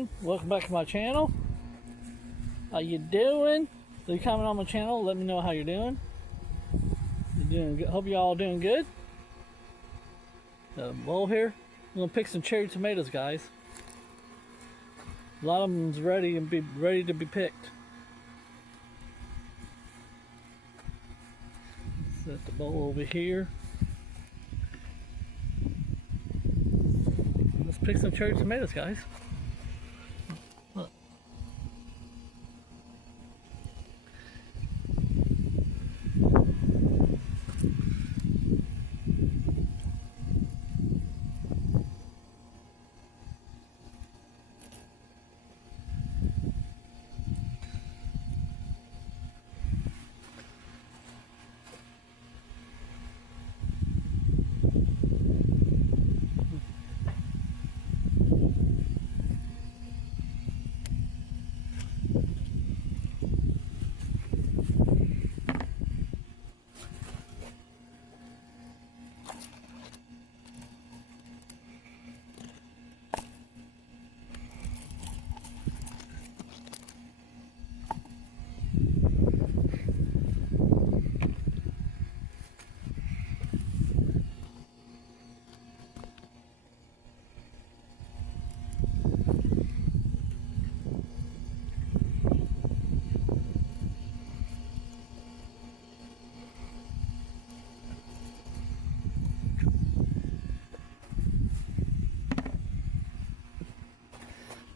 everyone, welcome back to my channel. How you doing? Leave a comment on my channel, let me know how you're doing. You're doing good. Hope you all doing good. Got a bowl here. I'm gonna pick some cherry tomatoes, guys. A lot of them's ready to be picked. Set the bowl over here. Let's pick some cherry tomatoes, guys. Look.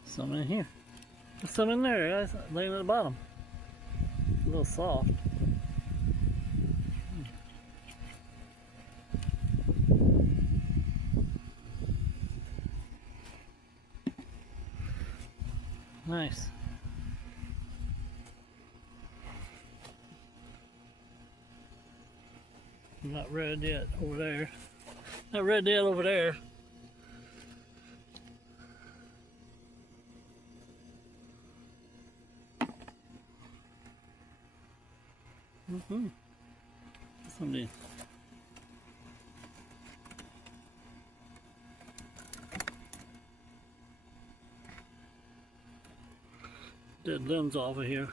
Some in here. There's some in there, guys, laying at the bottom. A little soft. Nice. Not red yet over there. Not red yet over there. Somebody. Dead limbs off of here.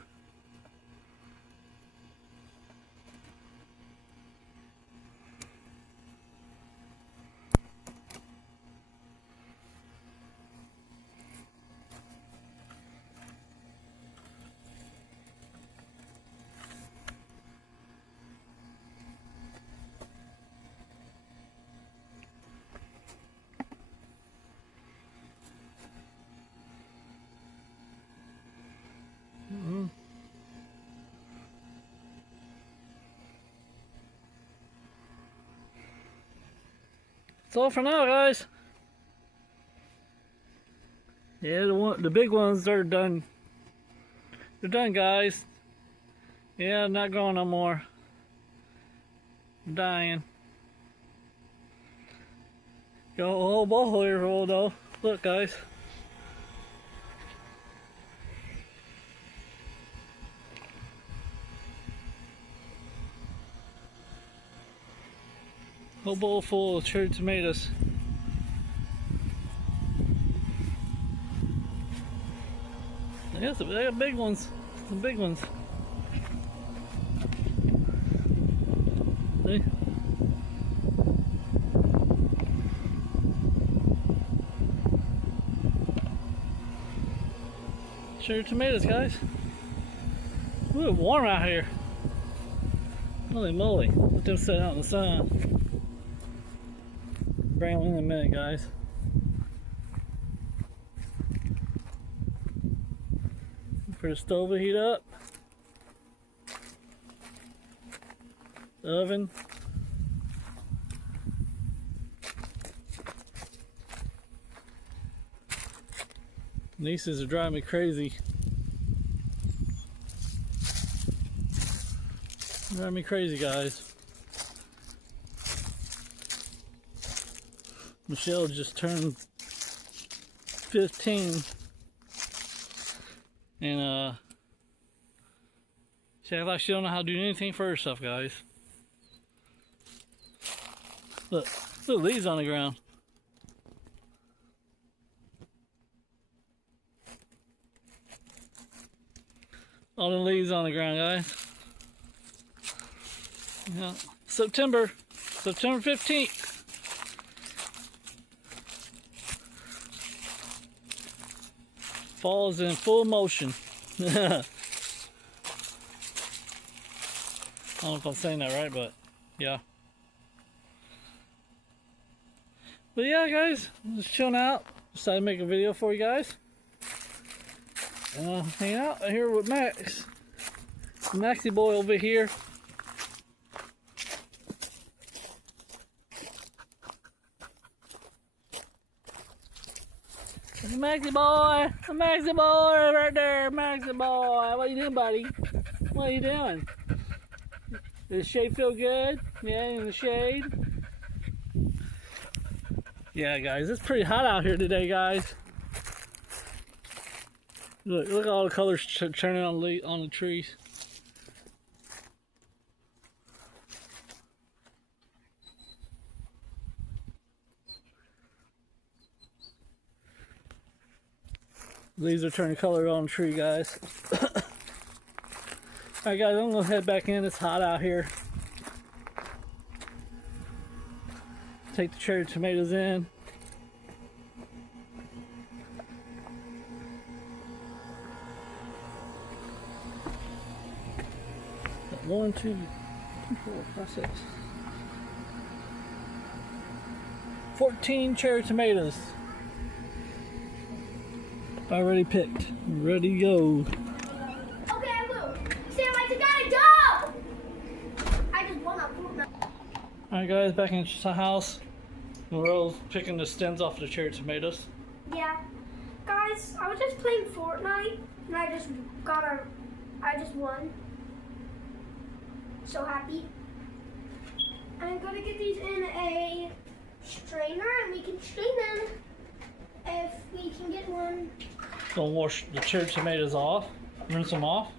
That's all for now, guys. Yeah, the big ones, they're done. They're done, guys. Yeah, not growing no more. I'm dying. Got a whole bowl here full though. Look, guys. Whole bowl full of cherry tomatoes. Yeah, they got big ones. Some big ones. See? Cherry tomatoes, guys. Ooh, it's warm out here. Holy moly. Let them sit out in the sun. Bring them in a minute, guys. For the stove to heat up. The oven. Nieces are driving me crazy. Driving me crazy, guys. Michelle just turned 15 and she acts like she don't know how to do anything for herself, guys. Look leaves on the ground. All the leaves on the ground, guys. Yeah. September 15th. Fall is in full motion. I don't know if I'm saying that right, but yeah. But yeah, guys, just chilling out. Decided to make a video for you guys. And hanging out here with Max. Maxie boy over here. Maxie boy! Maxie boy right there! Maxie boy! What you doing, buddy? What are you doing? Does the shade feel good? Yeah, in the shade? Yeah, guys, it's pretty hot out here today, guys. Look at all the colors turning on the trees. Leaves are turning color on the tree, guys. Alright, guys, I'm gonna head back in. It's hot out here. Take the cherry tomatoes in. Got 1, 2, 3, 4, 5, 6. 14 cherry tomatoes. Already picked. Ready to go. Okay, Lou. Sam, I gotta go! I just wanna move. Alright, guys, back in the house. We're all picking the stems off the cherry tomatoes. Yeah. Guys, I was just playing Fortnite and I just won. So happy. I'm gonna get these in a strainer and we can strain them if we can get one. Gonna wash the cherry tomatoes off, rinse them off.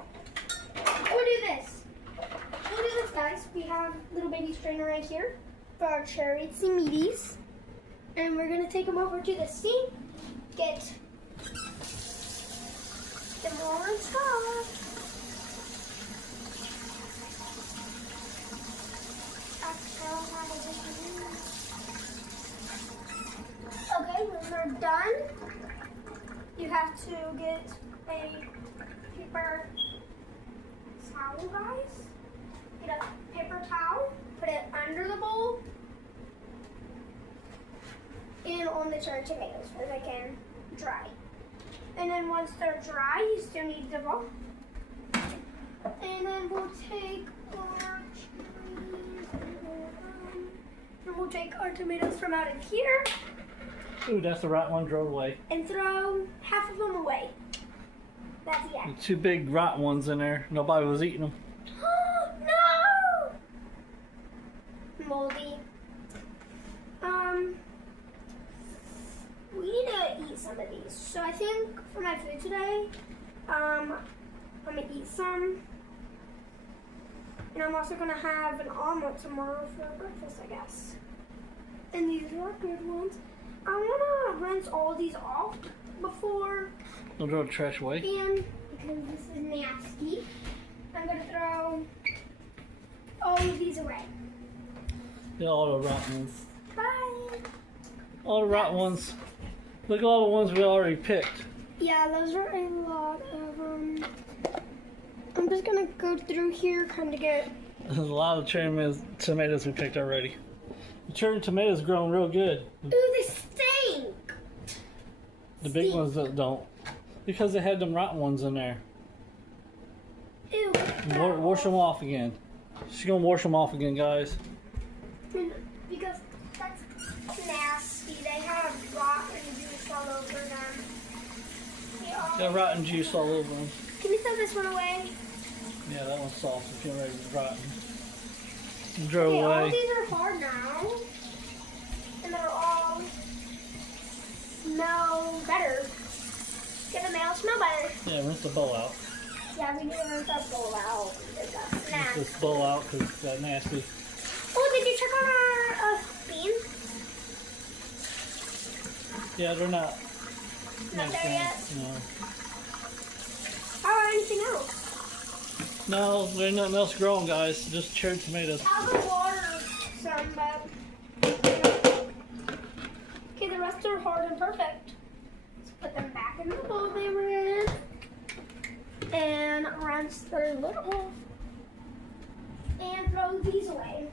We'll do this. We'll do this, guys. We have little baby strainer right here for our cherry meaties. And we're gonna take them over to the sink, get them all on top. Okay, when they're done, you have to get a paper towel, guys. Get a paper towel, put it under the bowl, and on the cherry tomatoes so they can dry. And then once they're dry, you still need the bowl. And then we'll take our cherries and we'll take our tomatoes from out of here. Ooh, that's the right one, drove away. And throw half of them away. That's the end. The 2 big rotten ones in there. Nobody was eating them. No! Moldy. We need to eat some of these. So I think for my food today, I'm gonna eat some. And I'm also gonna have an omelet tomorrow for breakfast, I guess. And these are good ones. I wanna rinse all these off before. Don't throw the trash away. And because this is nasty, I'm gonna throw all of these away. Yeah, all the rotten ones. Bye. All the rotten ones. Look at all the ones we already picked. Yeah, those are a lot of them. I'm just gonna go through here, kind of get. There's a lot of cherry tomatoes we picked already. The cherry tomatoes growing real good. Ooh, they stink. The big ones that don't. Because they had them rotten ones in there. Ew. Wash them off again. She's gonna wash them off again, guys. Because that's nasty. They have rotten juice all over them. Got rotten juice all over them. Can you throw this one away? Yeah, that one's soft. It's getting ready to rotten. Throw Okay, all away. these are hard now. And they're all smell better. Get them out, smell better. Yeah, rinse the bowl out. Yeah, we need to rinse that bowl out. That's Rinse nasty. this bowl out because it's that nasty. Oh, did you check on our beans? Yeah, they're not. Not there yet? No. How about anything else? No, there's nothing else growing, guys. Just cherry tomatoes. I'll go water some, but okay, the rest are hard and perfect. Let's put them back in the bowl they were in, and rinse their little, and throw these away.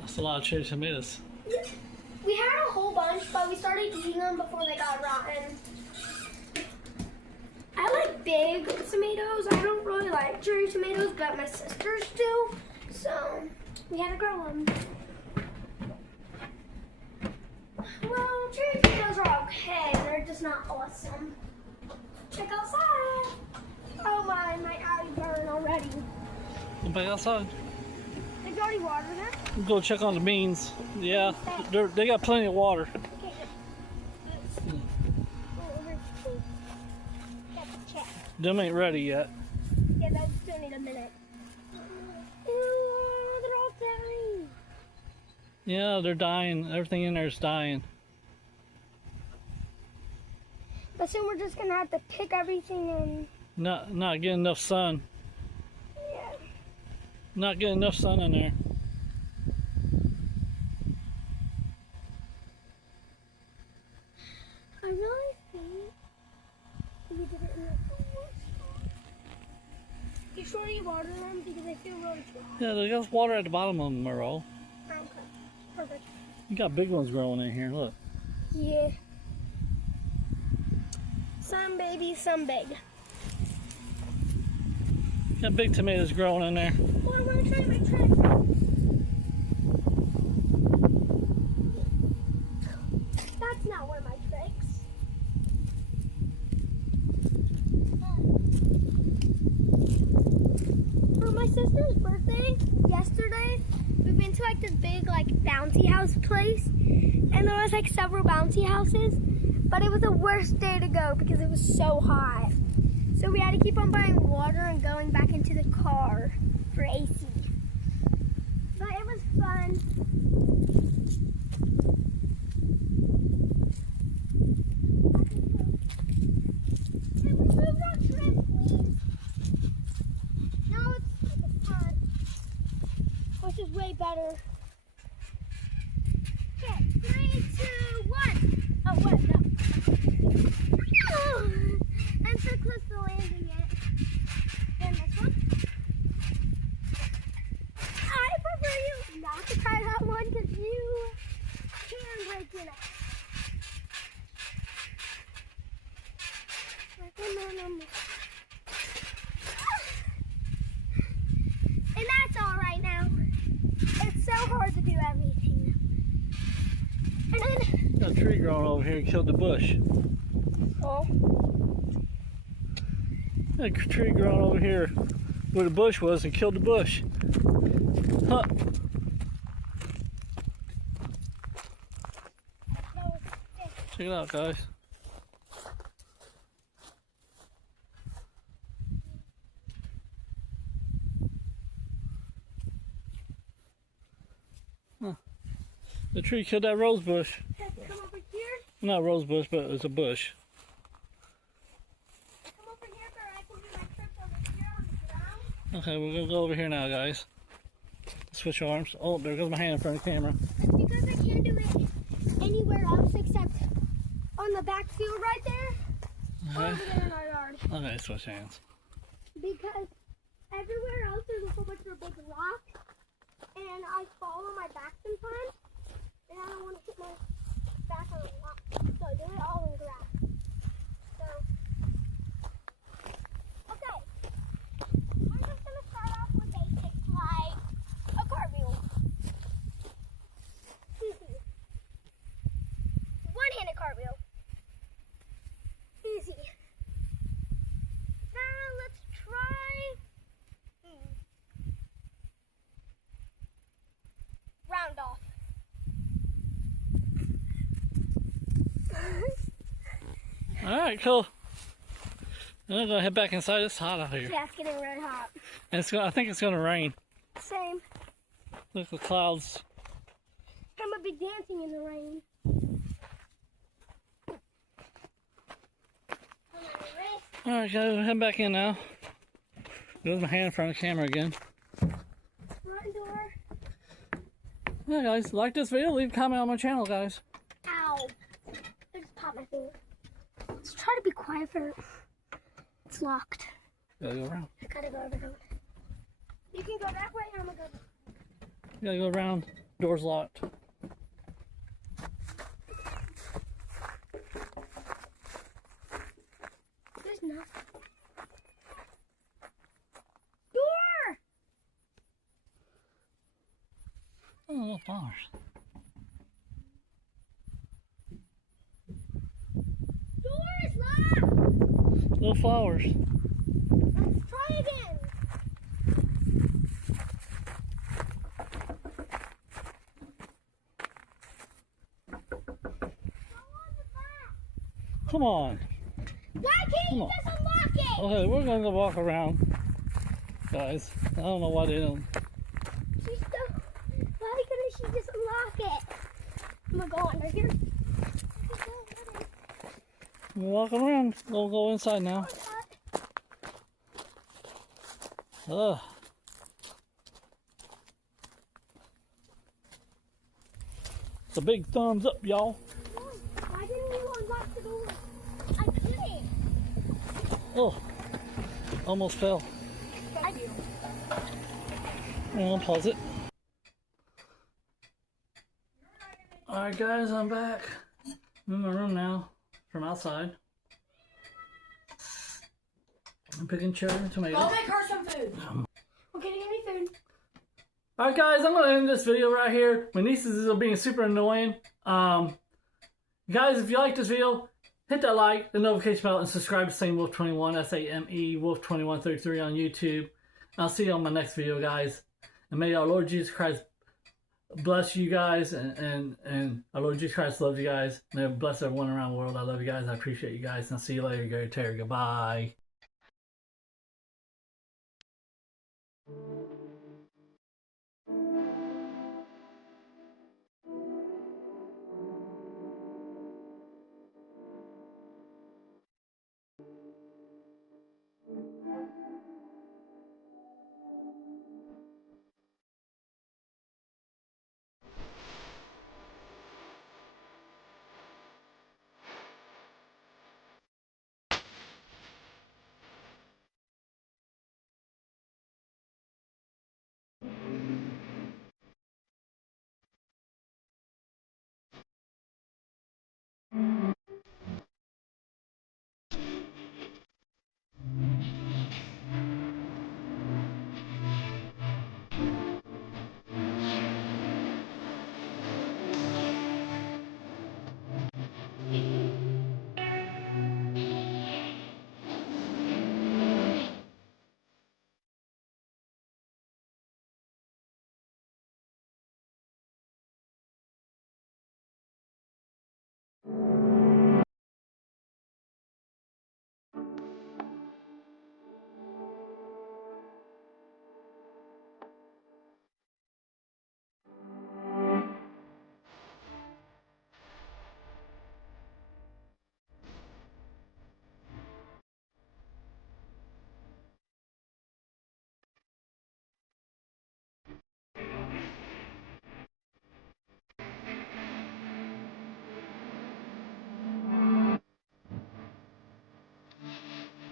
That's a lot of cherry tomatoes. We had a whole bunch, but we started eating them before they got rotten. I like big tomatoes. I don't really like cherry tomatoes, but my sisters do, so we had to grow them. Well, cherry tomatoes are okay. They're just not awesome. Check outside. Oh my eye burned already. Come back outside. Did you already water them? We'll go check on the beans. Yeah, they got plenty of water. Okay. Them ain't ready yet. Yeah, those still need a minute. Ew, they're all dying. Yeah, they're dying. Everything in there is dying. But soon we're just gonna have to pick everything and Not getting enough sun. yeah. Not getting enough sun in there. I really think we did it in the You sure you water them because they feel really dry? Yeah, there's water at the bottom of them, Merle. Okay, perfect. You got big ones growing in here. Look. Yeah. Some baby, some big. You got big tomatoes growing in there. Oh, I'm gonna try my trick. That's not one of my tricks. For my sister's birthday yesterday, we went to like this big like bouncy house place, and there was like several bouncy houses, but it was the worst day to go because it was so hot. So we had to keep on buying water and going back into the car for AC. But it was fun. And we moved our trampoline. Now it's fun, which is way better. Okay, 3, 2, 1. Oh, what? No. Oh, I'm so close to landing it. And this one. I prefer you not to try that one because you can break your neck. And that's all right now. It's so hard to do everything. And then, Got a tree growing over here and killed the bush. oh, Got a tree growing over here where the bush was and killed the bush. Huh. Check it out, guys. Huh. The tree killed that rose bush. come over here. Not rose bush, but it was a bush. Come over here so I can do my trick over here on the ground. Okay, we're gonna go over here now, guys. Switch arms. Oh, there goes my hand in front of the camera. It's because I can't do it anywhere else except on the back field right there. Or Okay. over there in our yard. Okay, switch hands. Because everywhere else there's a whole bunch of big rocks. And I fall on my back sometimes. And I don't want to hit my back on a rock. So I do it all in grass. So, okay. We're just going to start off with basics like a cartwheel. Easy. One-handed cartwheel. Easy. Now let's try round off. Alright, cool. I'm gonna head back inside. It's hot out here. Yeah, it's getting really hot. And it's gonna, I think it's gonna rain. Same. Look at the clouds. I'm gonna be dancing in the rain. Alright, guys, we're heading back in now. There's my hand in front of the camera again. Front door. Yeah, guys, like this video, leave a comment on my channel, guys. Ow. I just popped my finger. Let's try to be quiet for... It's locked. Gotta go around. I gotta go around. You can go that way, I'm gonna go. You gotta go around. Door's locked. There's nothing. Door! Oh, little flowers. Door is locked! Little flowers. Let's try again. Come on. Why can't you just unlock it? Okay, we're gonna go walk around, guys. I don't know why they don't. She's still... Why couldn't she just unlock it? I'm gonna go under here. We're walking around. We'll go inside now. Ugh. It's a big thumbs up, y'all. Why didn't you unlock the door? I couldn't. Oh, almost fell. I do. I'll pause it. Alright guys, I'm back. I'm in my room now from outside. I'm picking cherry and tomatoes. Go make her some food. Okay, give me food. Alright guys, I'm gonna end this video right here. My nieces are being super annoying. Guys, if you like this video, hit that like, the notification bell, and subscribe to Same Wolf21, S-A-M-E, Wolf2133 on YouTube. I'll see you on my next video, guys. And may our Lord Jesus Christ bless you guys, and our Lord Jesus Christ loves you guys. May bless everyone around the world. I love you guys. I appreciate you guys. And I'll see you later. Go Terry. Goodbye.